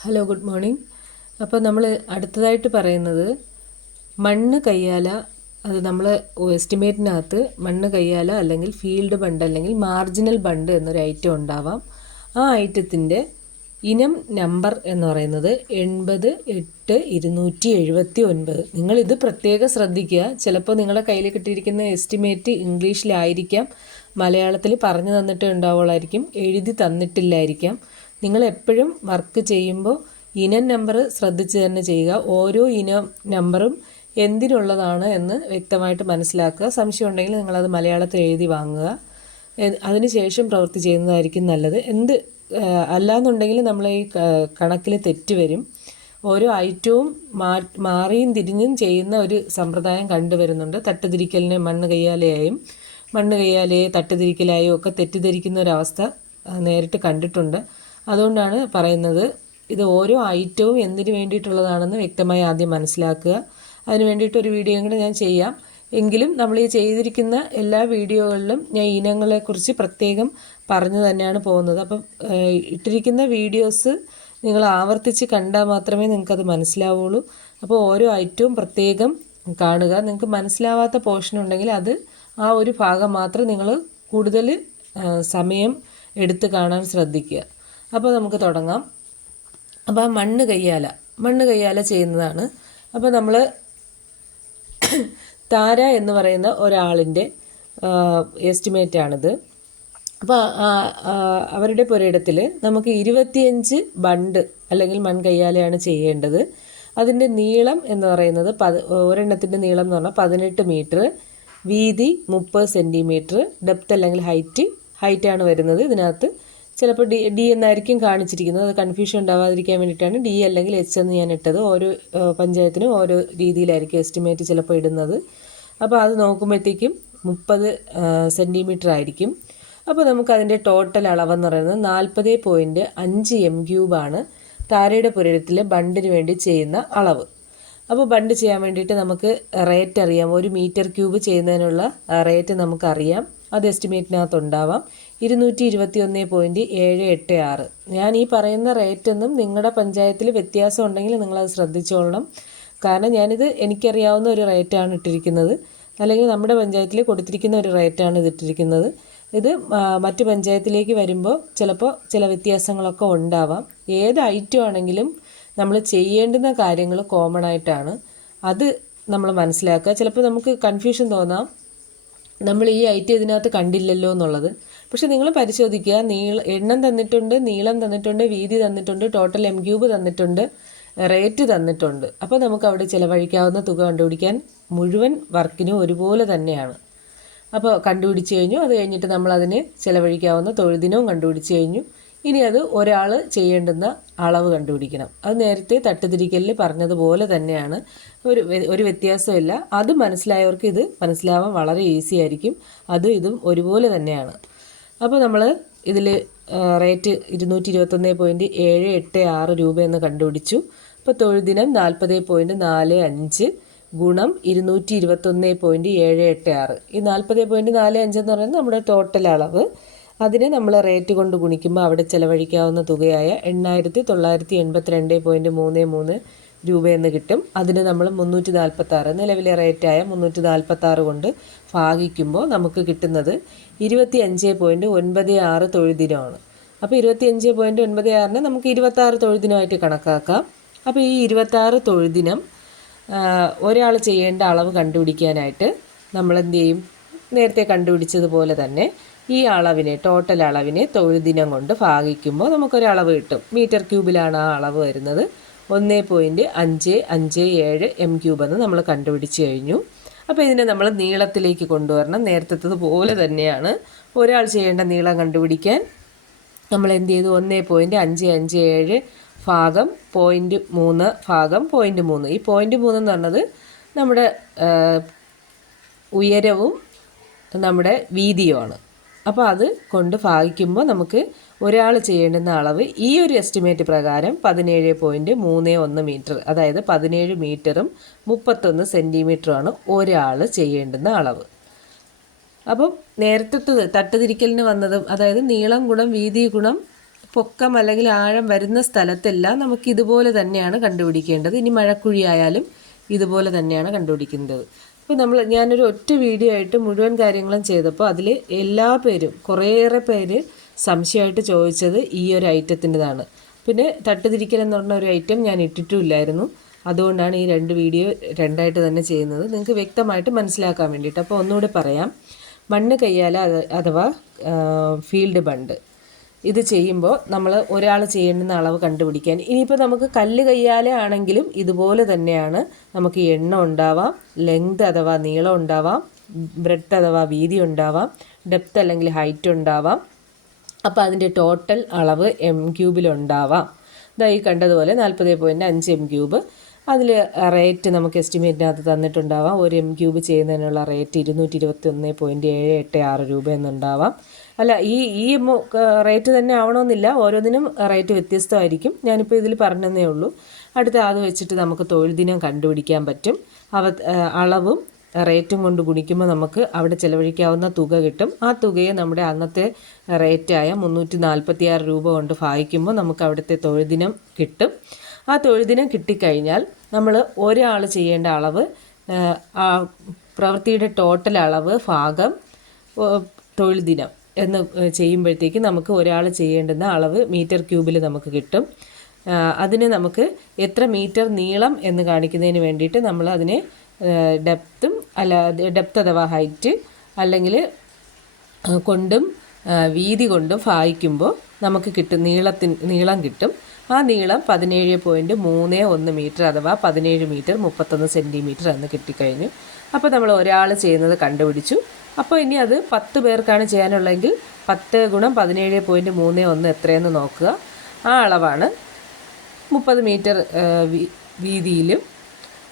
Hello good morning അപ്പോൾ നമ്മൾ അടുത്തതായിട്ട് പറയുന്നത് മണ്ണ് കയ്യാല അത് നമ്മൾ എസ്റ്റിമേറ്റിനകത്ത് മണ്ണ് കയ്യാല അല്ലെങ്കിൽ ഫീൽഡ് ബണ്ട് അല്ലെങ്കിൽ മാർജിനൽ ബണ്ട് എന്നൊരു ഐറ്റം ഉണ്ടാവാം. ആ ഐറ്റത്തിന്റെ ഇനം നമ്പർ എന്ന് പറയുന്നത് എൺപത് എട്ട് ഇരുന്നൂറ്റി എഴുപത്തി ഒൻപത് നിങ്ങളിത് പ്രത്യേകം ശ്രദ്ധിക്കുക. ചിലപ്പോൾ നിങ്ങളുടെ കയ്യിൽ കിട്ടിയിരിക്കുന്ന എസ്റ്റിമേറ്റ് ഇംഗ്ലീഷിലായിരിക്കാം മലയാളത്തിൽ പറഞ്ഞു തന്നിട്ട് ഉണ്ടാവുള്ളായിരിക്കും. എഴുതി തന്നിട്ടില്ലായിരിക്കാം. നിങ്ങൾ എപ്പോഴും വർക്ക് ചെയ്യുമ്പോൾ ഇനം നമ്പർ ശ്രദ്ധിച്ച് തന്നെ ചെയ്യുക. ഓരോ ഇനം നമ്പറും എന്തിനുള്ളതാണ് എന്ന് വ്യക്തമായിട്ട് മനസ്സിലാക്കുക. സംശയം ഉണ്ടെങ്കിൽ നിങ്ങളത് മലയാളത്തിൽ എഴുതി വാങ്ങുക. അതിനുശേഷം പ്രവൃത്തി ചെയ്യുന്നതായിരിക്കും നല്ലത്. എന്ത് അല്ലാന്നുണ്ടെങ്കിൽ നമ്മൾ ഈ കണക്കിൽ തെറ്റ് വരും. ഓരോ ഐറ്റവും മാറിയും തിരിഞ്ഞും ചെയ്യുന്ന ഒരു സമ്പ്രദായം കണ്ടുവരുന്നുണ്ട്. തട്ടുതിരിക്കലിനെ മണ്ണ് കയ്യാലയായും മണ്ണ് കയ്യാലയെ തട്ടുതിരിക്കലായും ഒക്കെ തെറ്റിദ്ധരിക്കുന്ന ഒരവസ്ഥ നേരിട്ട് കണ്ടിട്ടുണ്ട്. അതുകൊണ്ടാണ് പറയുന്നത് ഇത് ഓരോ ഐറ്റവും എന്തിനു വേണ്ടിയിട്ടുള്ളതാണെന്ന് വ്യക്തമായി ആദ്യം മനസ്സിലാക്കുക. അതിന് വേണ്ടിയിട്ടൊരു വീഡിയോ കൂടെ ഞാൻ ചെയ്യാം. എങ്കിലും നമ്മൾ ഈ ചെയ്തിരിക്കുന്ന എല്ലാ വീഡിയോകളിലും ഞാൻ ഇനങ്ങളെക്കുറിച്ച് പ്രത്യേകം പറഞ്ഞു തന്നെയാണ് പോകുന്നത്. അപ്പം ഇട്ടിരിക്കുന്ന വീഡിയോസ് നിങ്ങൾ ആവർത്തിച്ച് കണ്ടാൽ മാത്രമേ നിങ്ങൾക്കത് മനസ്സിലാവുള്ളൂ. അപ്പോൾ ഓരോ ഐറ്റവും പ്രത്യേകം കാണുക. നിങ്ങൾക്ക് മനസ്സിലാവാത്ത പോർഷൻ ഉണ്ടെങ്കിൽ അത് ആ ഒരു ഭാഗം മാത്രം നിങ്ങൾ കൂടുതൽ സമയം എടുത്ത് കാണാൻ ശ്രദ്ധിക്കുക. അപ്പോൾ നമുക്ക് തുടങ്ങാം. അപ്പോൾ ആ മണ്ണ് കയ്യാല മണ്ണ് കയ്യാല ചെയ്യുന്നതാണ്. അപ്പോൾ നമ്മൾ താര എന്ന് പറയുന്ന ഒരാളിന്റെ എസ്റ്റിമേറ്റ് ആണിത്. അപ്പോൾ അവരുടെ പുരയിടത്തിൽ നമുക്ക് ഇരുപത്തിയഞ്ച് ബണ്ട് അല്ലെങ്കിൽ മൺകയ്യാലയാണ് ചെയ്യേണ്ടത്. അതിന്റെ നീളം എന്ന് പറയുന്നത് പത് ഒരെണ്ണത്തിന്റെ നീളം എന്ന് പറഞ്ഞാൽ പതിനെട്ട് മീറ്റർ വീതി മുപ്പത് സെന്റിമീറ്റർ ഡെപ്ത് അല്ലെങ്കിൽ ഹൈറ്റ് ഹൈറ്റാണ് വരുന്നത് ഇതിനകത്ത്. ചിലപ്പോൾ ഡി ഡി എന്നായിരിക്കും കാണിച്ചിരിക്കുന്നത്. അത് കൺഫ്യൂഷൻ ഉണ്ടാവാതിരിക്കാൻ വേണ്ടിയിട്ടാണ് ഡി അല്ലെങ്കിൽ എച്ച് എന്ന് ഞാൻ ഇട്ടത്. ഓരോ പഞ്ചായത്തിനും ഓരോ രീതിയിലായിരിക്കും എസ്റ്റിമേറ്റ് ചിലപ്പോൾ ഇടുന്നത്. അപ്പോൾ അത് നോക്കുമ്പോഴത്തേക്കും മുപ്പത് സെന്റിമീറ്റർ ആയിരിക്കും. അപ്പോൾ നമുക്ക് അതിന്റെ ടോട്ടൽ അളവെന്ന് പറയുന്നത് നാൽപ്പത് പോയിന്റ് അഞ്ച് എം ക്യൂബാണ് താരയുടെ പുരയിടത്തിലെ ബണ്ടിന് വേണ്ടി ചെയ്യുന്ന അളവ്. അപ്പോൾ ബണ്ട് ചെയ്യാൻ വേണ്ടിയിട്ട് നമുക്ക് റേറ്റ് അറിയാം. ഒരു മീറ്റർ ക്യൂബ് ചെയ്യുന്നതിനുള്ള റേറ്റ് നമുക്കറിയാം. അത് എസ്റ്റിമേറ്റിനകത്ത് ഉണ്ടാവാം. ഇരുന്നൂറ്റി ഇരുപത്തി ഒന്ന് പോയിന്റ് ഏഴ് എട്ട് ആറ്. ഞാൻ ഈ പറയുന്ന റേറ്റൊന്നും നിങ്ങളുടെ പഞ്ചായത്തിൽ വ്യത്യാസം ഉണ്ടെങ്കിൽ നിങ്ങളത് ശ്രദ്ധിച്ചോളണം. കാരണം ഞാനിത് എനിക്കറിയാവുന്ന ഒരു റേറ്റാണ് ഇട്ടിരിക്കുന്നത്. അല്ലെങ്കിൽ നമ്മുടെ പഞ്ചായത്തിൽ കൊടുത്തിരിക്കുന്ന ഒരു റേറ്റാണ് ഇത് ഇട്ടിരിക്കുന്നത്. ഇത് മറ്റ് പഞ്ചായത്തിലേക്ക് വരുമ്പോൾ ചിലപ്പോൾ ചില വ്യത്യാസങ്ങളൊക്കെ ഉണ്ടാവാം. ഏത് ഐറ്റം ആണെങ്കിലും നമ്മൾ ചെയ്യേണ്ടുന്ന കാര്യങ്ങൾ കോമൺ ആയിട്ടാണ്. അത് നമ്മൾ മനസ്സിലാക്കുക. ചിലപ്പോൾ നമുക്ക് കൺഫ്യൂഷൻ തോന്നാം. നമ്മൾ ഈ ഐറ്റം ഇതിനകത്ത് കണ്ടില്ലല്ലോ എന്നുള്ളത്. പക്ഷെ നിങ്ങൾ പരിശോധിക്കുക. നീള എണ്ണം തന്നിട്ടുണ്ട് നീളം തന്നിട്ടുണ്ട് വീതി തന്നിട്ടുണ്ട് ടോട്ടൽ എം ക്യൂബ് തന്നിട്ടുണ്ട് റേറ്റ് തന്നിട്ടുണ്ട്. അപ്പോൾ നമുക്ക് അവിടെ ചിലവഴിക്കാവുന്ന തുക കണ്ടുപിടിക്കാൻ മുഴുവൻ വർക്കിനും ഒരുപോലെ തന്നെയാണ്. അപ്പോൾ കണ്ടുപിടിച്ച് കഴിഞ്ഞു. അത് കഴിഞ്ഞിട്ട് നമ്മൾ അതിന് ചിലവഴിക്കാവുന്ന തൊഴുദിനവും കണ്ടുപിടിച്ച് കഴിഞ്ഞു. ഇനി അത് ഒരാൾ ചെയ്യേണ്ടുന്ന അളവ് കണ്ടുപിടിക്കണം. അത് നേരത്തെ തട്ടുതിരിക്കലിൽ പറഞ്ഞതുപോലെ തന്നെയാണ്. ഒരു ഒരു വ്യത്യാസമില്ല. അത് മനസ്സിലായവർക്ക് ഇത് മനസ്സിലാവാൻ വളരെ ഈസി ആയിരിക്കും. അതും ഇതും ഒരുപോലെ തന്നെയാണ്. അപ്പോൾ നമ്മൾ ഇതിൽ റേറ്റ് ഇരുന്നൂറ്റി ഇരുപത്തൊന്ന് പോയിന്റ് ഏഴ് എട്ട് ആറ് രൂപയെന്ന് കണ്ടുപിടിച്ചു. അപ്പോൾ തൊഴുദിനം നാൽപ്പത് പോയിന്റ് നാല് അഞ്ച് ഗുണം ഇരുന്നൂറ്റി ഇരുപത്തൊന്ന് പോയിന്റ് ഏഴ് എട്ട് ആറ്. ഈ നാൽപ്പത് പോയിന്റ് നാല് അഞ്ച് എന്ന് പറയുന്നത് നമ്മുടെ ടോട്ടൽ അളവ്. അതിനെ നമ്മൾ റേറ്റ് കൊണ്ട് ഗുണിക്കുമ്പോൾ അവിടെ ചിലവഴിക്കാവുന്ന തുകയായ എണ്ണായിരത്തി തൊള്ളായിരത്തി എൺപത്തിരണ്ട് പോയിന്റ് മൂന്ന് മൂന്ന് രൂപയെന്ന് കിട്ടും. അതിന് നമ്മൾ മുന്നൂറ്റി നാൽപ്പത്താറ് നിലവിലെ റേറ്റായ മുന്നൂറ്റി നാൽപ്പത്താറ് കൊണ്ട് ഭാഗിക്കുമ്പോൾ നമുക്ക് കിട്ടുന്നത് ഇരുപത്തി അഞ്ച് പോയിന്റ് ഒൻപത് ആറ് തൊഴുദിനമാണ് അപ്പോൾ ഇരുപത്തി അഞ്ച് പോയിന്റ് ഒൻപത് ആറിന് നമുക്ക് ഇരുപത്താറ് തൊഴുദിനമായിട്ട് കണക്കാക്കാം. അപ്പോൾ ഈ ഇരുപത്താറ് തൊഴുദിനം ഒരാൾ ചെയ്യേണ്ട അളവ് കണ്ടുപിടിക്കാനായിട്ട് നമ്മൾ ചെയ്യും? നേരത്തെ കണ്ടുപിടിച്ചതുപോലെ തന്നെ ഈ അളവിനെ ടോട്ടൽ അളവിനെ തൊഴുദിനം കൊണ്ട് ഭാഗിക്കുമ്പോൾ നമുക്കൊരളവ് കിട്ടും. മീറ്റർ ക്യൂബിലാണ് ആ അളവ് വരുന്നത്. ഒന്ന് പോയിന്റ് അഞ്ച് അഞ്ച് ഏഴ് എം ക്യൂബ് എന്ന് നമ്മൾ കണ്ടുപിടിച്ച് കഴിഞ്ഞു. അപ്പോൾ ഇതിനെ നമ്മൾ നീളത്തിലേക്ക് കൊണ്ടുവരണം. നേരത്തെത്തതുപോലെ പോലെ തന്നെയാണ് ഒരാൾ ചെയ്യേണ്ട നീളം കണ്ടുപിടിക്കാൻ. നമ്മൾ എന്ത് ചെയ്തു? ഒന്ന് പോയിന്റ് അഞ്ച് അഞ്ച് ഏഴ് ഭാഗം പോയിന്റ് മൂന്ന് ഭാഗം പോയിന്റ് മൂന്ന്. ഈ പോയിന്റ് മൂന്ന് എന്ന് പറഞ്ഞത് നമ്മുടെ ഉയരവും നമ്മുടെ വീതിയുമാണ്. അപ്പോൾ അത് കൊണ്ട് ഭാഗിക്കുമ്പോൾ നമുക്ക് ഒരാൾ ചെയ്യേണ്ടുന്ന അളവ് ഈ ഒരു എസ്റ്റിമേറ്റ് പ്രകാരം പതിനേഴ് പോയിന്റ് മൂന്ന് ഒന്ന് മീറ്റർ അതായത് പതിനേഴ് മീറ്ററും മുപ്പത്തൊന്ന് സെന്റിമീറ്ററുമാണ് ഒരാൾ ചെയ്യേണ്ടുന്ന അളവ്. അപ്പം നേരത്തെ തട്ടുതിരിക്കലിന് വന്നതും അതായത് നീളം ഗുണം വീതി ഗുണം പൊക്കം അല്ലെങ്കിൽ ആഴം വരുന്ന സ്ഥലത്തെല്ലാം നമുക്ക് ഇതുപോലെ തന്നെയാണ് കണ്ടുപിടിക്കേണ്ടത്. ഇനി മഴക്കുഴി ആയാലും ഇതുപോലെ തന്നെയാണ് കണ്ടുപിടിക്കേണ്ടത് ഇപ്പോൾ നമ്മൾ ഞാനൊരു ഒറ്റ വീഡിയോ ആയിട്ട് മുഴുവൻ കാര്യങ്ങളും ചെയ്തപ്പോൾ അതിൽ എല്ലാ പേരും കുറേയേറെ പേര് സംശയമായിട്ട് ചോദിച്ചത് ഈ ഒരു ഐറ്റത്തിന്റെതാണ്. പിന്നെ തട്ടുതിരിക്കൽ എന്ന് പറഞ്ഞ ഒരു ഐറ്റം ഞാൻ ഇട്ടിട്ടുമില്ലായിരുന്നു. അതുകൊണ്ടാണ് ഈ രണ്ട് വീഡിയോ രണ്ടായിട്ട് തന്നെ ചെയ്യുന്നത്. നിങ്ങൾക്ക് വ്യക്തമായിട്ട് മനസ്സിലാക്കാൻ വേണ്ടിയിട്ട്. അപ്പോൾ ഒന്നുകൂടെ പറയാം. മണ്ണ് കയ്യാല അഥവാ ഫീൽഡ് ബണ്ട്. ഇത് ചെയ്യുമ്പോൾ നമ്മൾ ഒരാൾ ചെയ്യേണ്ടുന്ന അളവ് കണ്ടുപിടിക്കാൻ. ഇനിയിപ്പോൾ നമുക്ക് കല്ല് കയ്യാലെ ആണെങ്കിലും ഇതുപോലെ തന്നെയാണ്. നമുക്ക് എണ്ണ ഉണ്ടാവാം ലെങ്ത് അഥവാ നീളം ഉണ്ടാവാം ബ്രെഡ് അഥവാ വീതി ഉണ്ടാവാം ഡെപ്ത് അല്ലെങ്കിൽ ഹൈറ്റ് ഉണ്ടാവാം. അപ്പോൾ അതിന്റെ ടോട്ടൽ അളവ് എം ക്യൂബിലുണ്ടാവാം ഇതാ ഈ കണ്ടതുപോലെ നാൽപ്പത് പോയിന്റ് അഞ്ച് എം ക്യൂബ് അതിൽ റേറ്റ് നമുക്ക് എസ്റ്റിമേറ്റിനകത്ത് തന്നിട്ടുണ്ടാവാം. ഒരു എം ക്യൂബ് ചെയ്യുന്നതിനുള്ള റേറ്റ് ഇരുന്നൂറ്റി ഇരുപത്തി ഒന്ന് പോയിന്റ് ഏഴ് എട്ട് ആറ് രൂപ എന്നുണ്ടാവാം. അല്ല ഈ ഈ റേറ്റ് തന്നെ ആവണമെന്നില്ല. ഓരോന്നിനും റേറ്റ് വ്യത്യസ്തമായിരിക്കും. ഞാനിപ്പോൾ ഇതിൽ പറഞ്ഞതേ ഉള്ളൂ. അടുത്ത അത് വെച്ചിട്ട് നമുക്ക് തൊഴിൽ ദിനം കണ്ടുപിടിക്കാൻ പറ്റും. അവ അളവും റേറ്റും കൊണ്ട് ഗുണിക്കുമ്പോൾ നമുക്ക് അവിടെ ചിലവഴിക്കാവുന്ന തുക കിട്ടും. ആ തുകയെ നമ്മുടെ അന്നത്തെ റേറ്റായ മുന്നൂറ്റി നാൽപ്പത്തി ആറ് രൂപ കൊണ്ട് ഭാഗിക്കുമ്പോൾ നമുക്ക് അവിടുത്തെ തൊഴിൽ ദിനം കിട്ടും. ആ തൊഴിൽ ദിനം കിട്ടിക്കഴിഞ്ഞാൽ നമ്മൾ ഒരാൾ ചെയ്യേണ്ട അളവ് പ്രവൃത്തിയുടെ ടോട്ടൽ അളവ് ഭാഗം തൊഴിൽ ദിനം. എന്ന് ചെയ്യുമ്പോഴത്തേക്ക് നമുക്ക് ഒരാൾ ചെയ്യേണ്ടുന്ന അളവ് മീറ്റർ ക്യൂബിൽ നമുക്ക് കിട്ടും. അതിനെ നമുക്ക് എത്ര മീറ്റർ നീളം എന്ന് കാണിക്കുന്നതിന് വേണ്ടിയിട്ട് നമ്മൾ അതിനെ ഡെപ്തും അല്ല ഡെപ്ത് അഥവാ ഹൈറ്റ് അല്ലെങ്കിൽ കൊണ്ടും വീതി കൊണ്ടും ഭാഗിക്കുമ്പോൾ നമുക്ക് കിട്ടും നീളത്തിന് നീളം കിട്ടും. ആ നീളം പതിനേഴ് പോയിന്റ് മൂന്ന് ഒന്ന് മീറ്റർ അഥവാ പതിനേഴ് മീറ്റർ മുപ്പത്തൊന്ന് സെന്റിമീറ്റർ എന്ന് കിട്ടിക്കഴിഞ്ഞു. അപ്പോൾ നമ്മൾ ഒരാൾ ചെയ്യുന്നത് കണ്ടുപിടിച്ചു. അപ്പോൾ ഇനി അത് പത്ത് പേർക്കാണ് ചെയ്യാനുള്ളതെങ്കിൽ പത്ത് ഗുണം പതിനേഴ് പോയിന്റ് മൂന്ന് ഒന്ന് എത്രയെന്ന് നോക്കുക. ആ അളവാണ് മുപ്പത് മീറ്റർ വീതിയിലും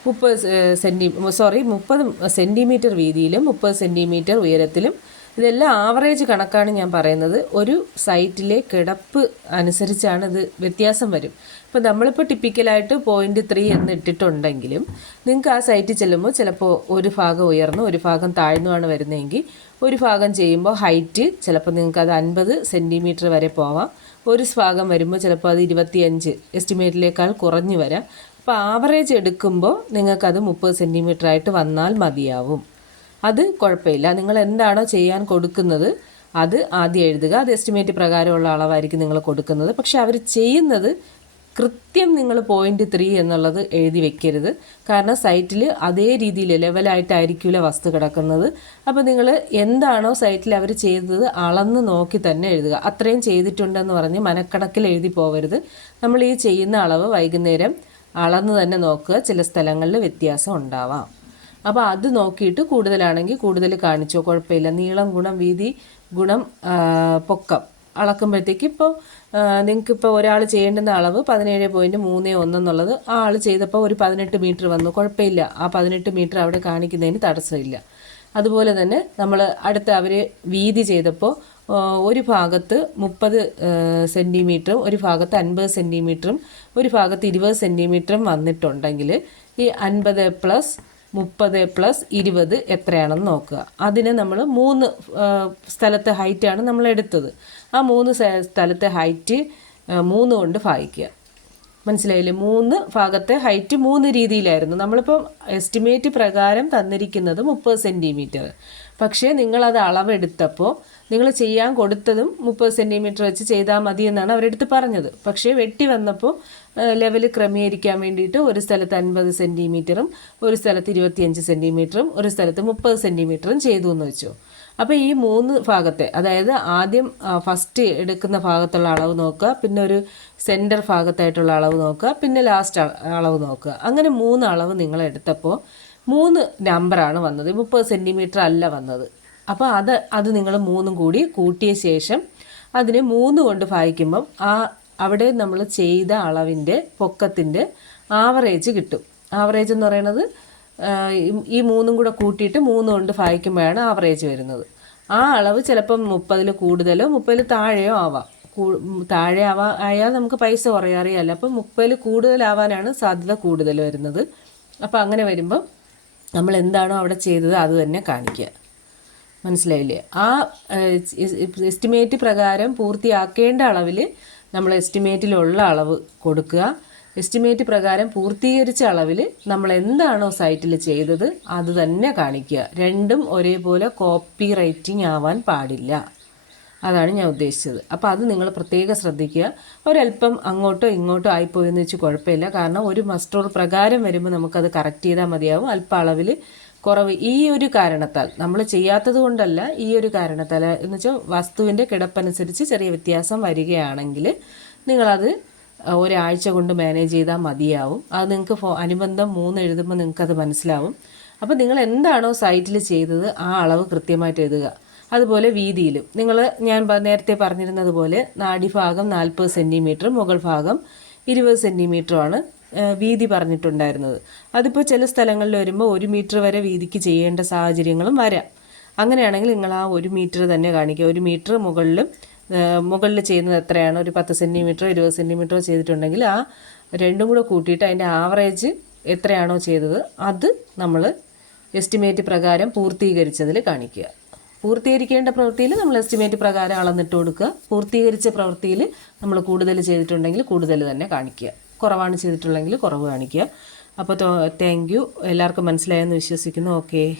മുപ്പത് സെന്റി സോറി മുപ്പത് സെന്റിമീറ്റർ വീതിയിലും മുപ്പത് സെന്റിമീറ്റർ ഉയരത്തിലും ഇതെല്ലാം ആവറേജ് കണക്കാണ് ഞാൻ പറയുന്നത്. ഒരു സൈറ്റിലെ കിടപ്പ് അനുസരിച്ചാണ് ഇത് വ്യത്യാസം വരും. ഇപ്പോൾ നമ്മളിപ്പോൾ ടിപ്പിക്കലായിട്ട് പോയിന്റ് ത്രീ എന്ന് ഇട്ടിട്ടുണ്ടെങ്കിലും നിങ്ങൾക്ക് ആ സൈറ്റിൽ ചെല്ലുമ്പോൾ ചിലപ്പോൾ ഒരു ഭാഗം ഉയർന്നു ഒരു ഭാഗം താഴ്ന്നുമാണ് വരുന്നതെങ്കിൽ ഒരു ഭാഗം ചെയ്യുമ്പോൾ ഹൈറ്റ് ചിലപ്പോൾ നിങ്ങൾക്ക് അത് അൻപത് സെന്റിമീറ്റർ വരെ പോവാം. ഒരു ഭാഗം വരുമ്പോൾ ചിലപ്പോൾ അത് ഇരുപത്തിയഞ്ച് എസ്റ്റിമേറ്റിലേക്കാൾ കുറഞ്ഞു വരാം. അപ്പോൾ ആവറേജ് എടുക്കുമ്പോൾ നിങ്ങൾക്കത് മുപ്പത് സെന്റിമീറ്റർ ആയിട്ട് വന്നാൽ മതിയാവും. അത് കുഴപ്പമില്ല. നിങ്ങൾ എന്താണോ ചെയ്യാൻ കൊടുക്കുന്നത് അത് ആദ്യം എഴുതുക. അത് എസ്റ്റിമേറ്റ് പ്രകാരമുള്ള അളവായിരിക്കും നിങ്ങൾ കൊടുക്കുന്നത്. പക്ഷെ അവർ ചെയ്യുന്നത് കൃത്യം നിങ്ങൾ പോയിന്റ് ത്രീ എന്നുള്ളത് എഴുതി വെക്കരുത്. കാരണം സൈറ്റിൽ അതേ രീതിയിൽ ലെവലായിട്ടായിരിക്കില്ല വസ്തു കിടക്കുന്നത്. അപ്പോൾ നിങ്ങൾ എന്താണോ സൈറ്റിൽ അവർ ചെയ്തത് അളന്ന് നോക്കി തന്നെ എഴുതുക. അത്രയും ചെയ്തിട്ടുണ്ടെന്ന് പറഞ്ഞ് മനക്കണക്കിൽ എഴുതി പോകരുത് നമ്മൾ ഈ ചെയ്യുന്ന അളവ് വൈകുന്നേരം അളന്ന് തന്നെ നോക്കുക. ചില സ്ഥലങ്ങളിൽ വ്യത്യാസം ഉണ്ടാവാം. അപ്പോൾ അത് നോക്കിയിട്ട് കൂടുതലാണെങ്കിൽ കൂടുതൽ കാണിച്ചോ. കുഴപ്പമില്ല. നീളം ഗുണം വീതി ഗുണം പൊക്കം അളക്കുമ്പോഴത്തേക്ക് ഇപ്പോൾ നിങ്ങൾക്ക് ഇപ്പോൾ ഒരാൾ ചെയ്യേണ്ടുന്ന അളവ് പതിനേഴ് പോയിന്റ് മൂന്ന് ഒന്നെന്നുള്ളത് ആ ആൾ ചെയ്തപ്പോൾ ഒരു പതിനെട്ട് മീറ്റർ വന്നു. കുഴപ്പമില്ല. ആ പതിനെട്ട് മീറ്റർ അവിടെ കാണിക്കുന്നതിന് തടസ്സമില്ല. അതുപോലെ തന്നെ നമ്മൾ അടുത്ത അവർ വീതി ചെയ്തപ്പോൾ ഒരു ഭാഗത്ത് മുപ്പത് സെന്റിമീറ്ററും ഒരു ഭാഗത്ത് അൻപത് സെന്റിമീറ്ററും ഒരു ഭാഗത്ത് ഇരുപത് സെന്റിമീറ്ററും വന്നിട്ടുണ്ടെങ്കിൽ ഈ അൻപത് പ്ലസ് മുപ്പത് പ്ലസ് ഇരുപത് എത്രയാണെന്ന് നോക്കുക. അതിന് നമ്മൾ മൂന്ന് സ്ഥലത്തെ ഹൈറ്റാണ് നമ്മൾ എടുത്തത്. ആ മൂന്ന് സ്ഥലത്തെ ഹൈറ്റ് മൂന്ന് കൊണ്ട് ഭാഗിക്കുക. മനസ്സിലായില്ലേ? മൂന്ന് ഭാഗത്തെ ഹൈറ്റ് മൂന്ന് രീതിയിലായിരുന്നു. നമ്മളിപ്പം എസ്റ്റിമേറ്റ് പ്രകാരം തന്നിരിക്കുന്നത് മുപ്പത് സെന്റിമീറ്റർ പക്ഷേ നിങ്ങളത് അളവെടുത്തപ്പോൾ നിങ്ങൾ ചെയ്യാൻ കൊടുത്തതും മുപ്പത് സെന്റിമീറ്റർ വെച്ച് ചെയ്താൽ മതി എന്നാണ് അവരെടുത്ത് പറഞ്ഞത്. പക്ഷേ വെട്ടി വന്നപ്പോൾ ലെവൽ ക്രമീകരിക്കാൻ വേണ്ടിയിട്ട് ഒരു സ്ഥലത്ത് അൻപത് സെന്റിമീറ്ററും ഒരു സ്ഥലത്ത് ഇരുപത്തിയഞ്ച് സെന്റിമീറ്ററും ഒരു സ്ഥലത്ത് മുപ്പത് സെന്റിമീറ്ററും ചെയ്തു എന്ന് വെച്ചു. അപ്പോൾ ഈ മൂന്ന് ഭാഗത്തെ അതായത് ആദ്യം ഫസ്റ്റ് എടുക്കുന്ന ഭാഗത്തുള്ള അളവ് നോക്കുക പിന്നെ ഒരു സെന്റർ ഭാഗത്തായിട്ടുള്ള അളവ് നോക്കുക പിന്നെ ലാസ്റ്റ് അളവ് നോക്കുക. അങ്ങനെ മൂന്ന് അളവ് നിങ്ങൾ എടുത്തപ്പോൾ മൂന്ന് നമ്പറാണ് വന്നത്. മുപ്പത് സെന്റിമീറ്റർ അല്ല വന്നത്. അപ്പോൾ അത് അത് നിങ്ങൾ മൂന്നും കൂടി കൂട്ടിയ ശേഷം അതിനെ മൂന്ന് കൊണ്ട് ഭാഗിക്കുമ്പം ആ അവിടെ നമ്മൾ ചെയ്ത അളവിന്റെ പൊക്കത്തിന്റെ ആവറേജ് കിട്ടും. ആവറേജ് എന്ന് പറയുന്നത് ഈ- മൂന്നും കൂടെ കൂട്ടിയിട്ട് മൂന്ന് കൊണ്ട് ഭാഗിക്കുമ്പോഴാണ് ആവറേജ് വരുന്നത്. ആ അളവ് ചിലപ്പം മുപ്പതിൽ കൂടുതലോ മുപ്പതിൽ താഴെയോ ആവാം. താഴെ ആവാ ആയാൽ നമുക്ക് പൈസ കുറയാറിയല്ല അപ്പം മുപ്പതിൽ കൂടുതലാവാനാണ് സാധ്യത കൂടുതൽ വരുന്നത്. അപ്പോൾ അങ്ങനെ വരുമ്പം നമ്മൾ എന്താണോ അവിടെ ചെയ്തത് അത് തന്നെ കാണിക്കുക. മനസ്സിലായില്ലേ? ആ എസ്റ്റിമേറ്റ് പ്രകാരം പൂർത്തിയാക്കേണ്ട അളവിൽ നമ്മൾ എസ്റ്റിമേറ്റിലുള്ള അളവ് കൊടുക്കുക. എസ്റ്റിമേറ്റ് പ്രകാരം പൂർത്തീകരിച്ച അളവിൽ നമ്മൾ എന്താണോ സൈറ്റിൽ ചെയ്തത് അത് തന്നെ കാണിക്കുക. രണ്ടും ഒരേപോലെ കോപ്പി റൈറ്റിംഗ് ആവാൻ പാടില്ല. അതാണ് ഞാൻ ഉദ്ദേശിച്ചത്. അപ്പോൾ അത് നിങ്ങൾ പ്രത്യേകം ശ്രദ്ധിക്കുക. ഒരല്പം അങ്ങോട്ടോ ഇങ്ങോട്ടോ ആയിപ്പോയെന്ന് വെച്ച് കുഴപ്പമില്ല. കാരണം ഒരു മസ്റ്റോർ പ്രകാരം വരുമ്പോൾ നമുക്കത് കറക്റ്റ് ചെയ്താൽ മതിയാവും. അല്പ അളവിൽ കുറവ് ഈ ഒരു കാരണത്താൽ. നമ്മൾ ചെയ്യാത്തത് കൊണ്ടല്ല ഈ ഒരു കാരണത്താൽ. എന്ന് വെച്ചാൽ വസ്തുവിന്റെ കിടപ്പനുസരിച്ച് ചെറിയ വ്യത്യാസം വരികയാണെങ്കിൽ നിങ്ങളത് ഒരാഴ്ച കൊണ്ട് മാനേജ് ചെയ്താൽ മതിയാവും. അത് നിങ്ങൾക്ക് ഫോ അനുബന്ധം മൂന്ന് എഴുതുമ്പോൾ നിങ്ങൾക്കത് മനസ്സിലാവും. അപ്പോൾ നിങ്ങൾ എന്താണോ സൈറ്റിൽ ചെയ്തത് ആ അളവ് കൃത്യമായിട്ട് എഴുതുക. അതുപോലെ വീതിയിലും. നിങ്ങൾ ഞാൻ നേരത്തെ പറഞ്ഞിരുന്നത് പോലെ നാടിഭാഗം നാൽപ്പത് സെന്റിമീറ്റർ മുകൾ ഭാഗം ഇരുപത് സെന്റിമീറ്ററുമാണ് വീതി പറഞ്ഞിട്ടുണ്ടായിരുന്നത്. അതിപ്പോൾ ചില സ്ഥലങ്ങളിൽ വരുമ്പോൾ ഒരു മീറ്റർ വരെ വീതിക്ക് ചെയ്യേണ്ട സാഹചര്യങ്ങളും വരാം. അങ്ങനെയാണെങ്കിൽ നിങ്ങൾ ആ ഒരു മീറ്റർ തന്നെ കാണിക്കുക. ഒരു മീറ്റർ മുകളിലും മുകളിൽ ചെയ്യുന്നത് എത്രയാണ്? ഒരു പത്ത് സെന്റിമീറ്ററോ ഇരുപത് സെന്റിമീറ്ററോ ചെയ്തിട്ടുണ്ടെങ്കിൽ ആ രണ്ടും കൂടെ കൂട്ടിയിട്ട് അതിന്റെ ആവറേജ് എത്രയാണോ ചെയ്തത് അത് നമ്മൾ എസ്റ്റിമേറ്റ് പ്രകാരം പൂർത്തീകരിച്ചതിൽ കാണിക്കുക. പൂർത്തീകരിക്കേണ്ട പ്രവൃത്തിയിൽ നമ്മൾ എസ്റ്റിമേറ്റ് പ്രകാരം അളന്നിട്ട് കൊടുക്കുക. പൂർത്തീകരിച്ച പ്രവൃത്തിയിൽ നമ്മൾ കൂടുതൽ ചെയ്തിട്ടുണ്ടെങ്കിൽ കൂടുതൽ തന്നെ കാണിക്കുക. കുറവാണ് ചെയ്തിട്ടുണ്ടെങ്കിൽ കുറവ് കാണിക്കുക. അപ്പോൾ താങ്ക് യു എല്ലാവർക്കും മനസ്സിലായെന്ന് വിശ്വസിക്കുന്നു. ഓക്കേ